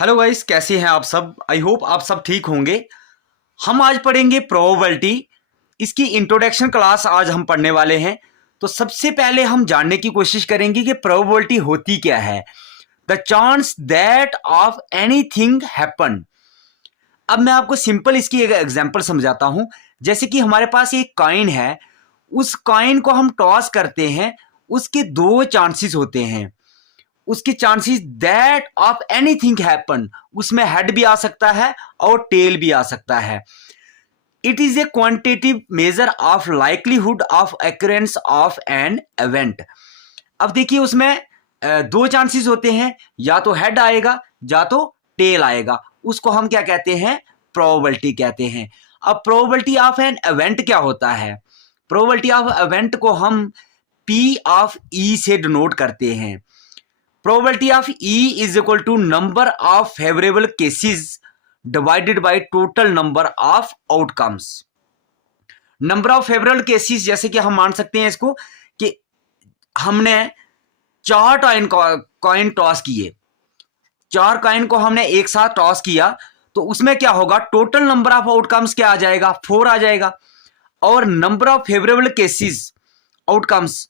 Hello guys, कैसे हैं आप सब। आई होप आप सब ठीक होंगे। हम आज पढ़ेंगे प्रोबेबिलिटी। इसकी इंट्रोडक्शन क्लास आज हम पढ़ने वाले हैं। तो सबसे पहले हम जानने की कोशिश करेंगे कि प्रोबेबिलिटी होती क्या है। The chance that of anything happen. अब मैं आपको सिंपल इसकी एक एग्जांपल समझाता हूं। जैसे कि हमारे पास एक कॉइन है, उस कॉइन को हम टॉस करते हैं, उसके दो चांसेस होते हैं। उसकी chances that of anything happen, उसमें हेड भी आ सकता है और टेल भी आ सकता है। It is A quantitative measure of likelihood of occurrence of an event. अब देखिए उसमें दो चांसेस होते हैं, या तो हेड आएगा या तो टेल आएगा। उसको हम क्या कहते हैं? प्रोबेबिलिटी कहते हैं। अब प्रोबेबिलिटी ऑफ एन इवेंट क्या होता है? प्रोबेबिलिटी ऑफ इवेंट को हम पी ऑफ ई से डिनोट करते हैं। Probability of E is equal to number of favorable cases divided by total number of outcomes. Number of favorable cases, जैसे कि हम मान सकते हैं इसको कि हमने चार कॉइन टॉस किए, चार कॉइन को हमने एक साथ टॉस किया, तो उसमें क्या होगा? टोटल नंबर ऑफ आउटकम्स क्या आ जाएगा? 4 आ जाएगा। और number of favourable cases outcomes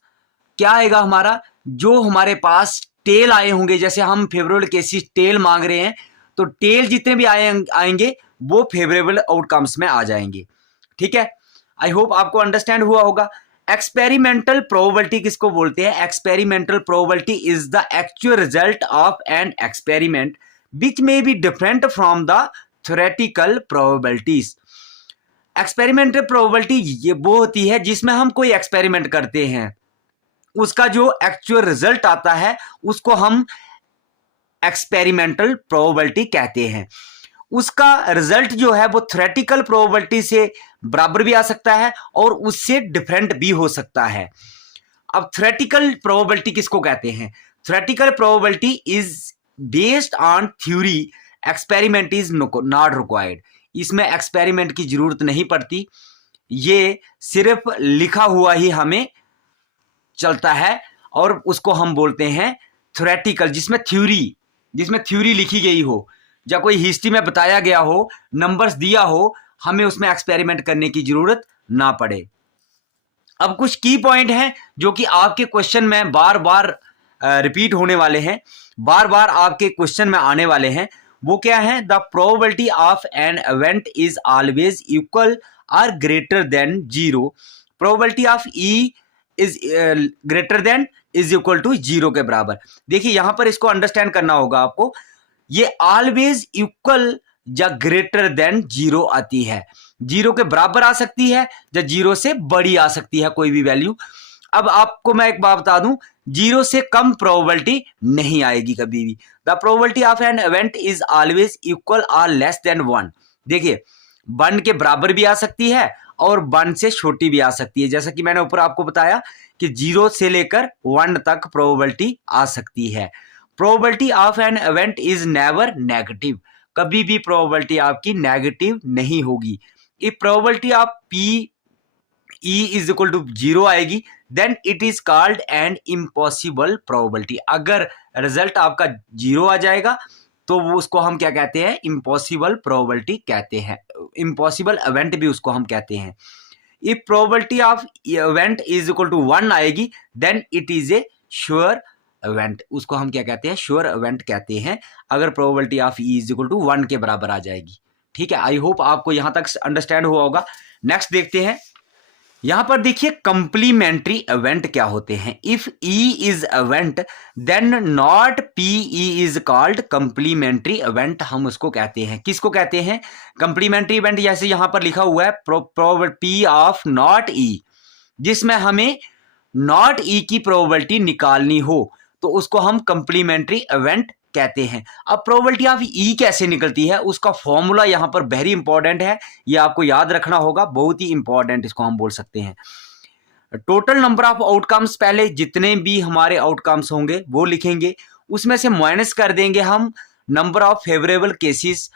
क्या आएगा हमारा? जो हमारे पास टेल आए होंगे, जैसे हम फेवरेबल केसेस टेल मांग रहे हैं, तो टेल जितने भी आएंगे वो फेवरेबल आउटकम्स में आ जाएंगे। ठीक है, आई होप आपको अंडरस्टैंड हुआ होगा। एक्सपेरिमेंटल प्रोबेबिलिटी किसको बोलते हैं? Experimental probability is the actual result of an experiment which may be different from the theoretical probabilities. Experimental probability ये वो होती है जिसमें हम कोई एक्सपेरिमेंट करते हैं, उसका जो एक्चुअल रिजल्ट आता है उसको हम एक्सपेरिमेंटल प्रोबेबिलिटी कहते हैं। उसका रिजल्ट जो है वो थ्योरेटिकल प्रोबेबिलिटी से बराबर भी आ सकता है और उससे डिफरेंट भी हो सकता है। अब थ्योरेटिकल प्रोबेबिलिटी किसको कहते हैं? Theoretical probability is based on theory, experiment is not required. इसमें एक्सपेरिमेंट की जरूरत नहीं पड़ती, ये सिर्फ लिखा हुआ ही हमें चलता है और उसको हम बोलते हैं थ्योरेटिकल। जिसमें थ्योरी लिखी गई हो या कोई हिस्ट्री में बताया गया हो, नंबर्स दिया हो, हमें उसमें एक्सपेरिमेंट करने की जरूरत ना पड़े। अब कुछ की पॉइंट हैं जो कि आपके क्वेश्चन में बार बार रिपीट होने वाले हैं, बार बार आपके क्वेश्चन में आने वाले हैं। वो क्या है? The probability of an event is always equal और greater than 0। Probability of E is greater than is equal to 0 के बराबर। देखिए यहां पर इसको अंडरस्टैंड करना होगा आपको। ये ऑलवेज इक्वल या ग्रेटर देन 0 आती है, 0 के बराबर आ सकती है या 0 से बड़ी आ सकती है कोई भी वैल्यू। अब आपको मैं एक बात बता दूं, 0 से कम प्रोबेबिलिटी नहीं आएगी कभी भी। The probability of an event is always equal और लेस देन 1। देखिए 1 के बराबर भी आ सकती है और 1 से छोटी भी आ सकती है। जैसा कि मैंने ऊपर आपको बताया कि 0 से लेकर 1 तक प्रोबेबिलिटी आ सकती है। Probability of an event is never negative. कभी भी प्रोबेबिलिटी आपकी नेगेटिव नहीं होगी। If probability of P E is equal to 0 आएगी, then it is called an impossible probability. अगर रिजल्ट आपका 0 आ जाएगा तो वो उसको हम क्या कहते हैं? इम्पॉसिबल प्रोबेबिलिटी कहते हैं। इम्पॉसिबल इवेंट भी उसको हम कहते हैं। If probability of event is equal to 1 आएगी, then it is a sure event. उसको हम क्या कहते हैं? श्योर इवेंट कहते हैं, अगर probability of E is equal to 1 के बराबर आ जाएगी। ठीक है, आई होप आपको यहां तक अंडरस्टैंड हुआ होगा। नेक्स्ट देखते हैं। यहां पर देखिए कंप्लीमेंट्री इवेंट क्या होते हैं। If E is event then not P E is called complementary event. हम उसको कहते हैं, किसको कहते हैं? Complementary event. जैसे यहां पर लिखा हुआ है पी ऑफ नॉट ई, जिसमें हमें नॉट ई की प्रोबेबिलिटी निकालनी हो तो उसको हम कंप्लीमेंट्री इवेंट कहते हैं। अब प्रोबेबिलिटी ऑफ ई कैसे निकलती है, उसका फॉर्मूला यहां पर वेरी इंपॉर्टेंट है, ये आपको याद रखना होगा, बहुत ही इंपॉर्टेंट इसको हम बोल सकते हैं। टोटल नंबर ऑफ आउटकम्स, पहले जितने भी हमारे आउटकम्स होंगे वो लिखेंगे, उसमें से माइनस कर देंगे हम नंबर ऑफ फेवरेबल केसेस।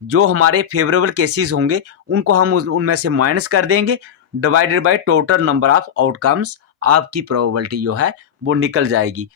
जो हमारे फेवरेबल केसेस होंगे उनको हम उनमें से माइनस कर देंगे, divided by total number of outcomes. आपकी प्रोबेबिलिटी जो है वो निकल जाएगी।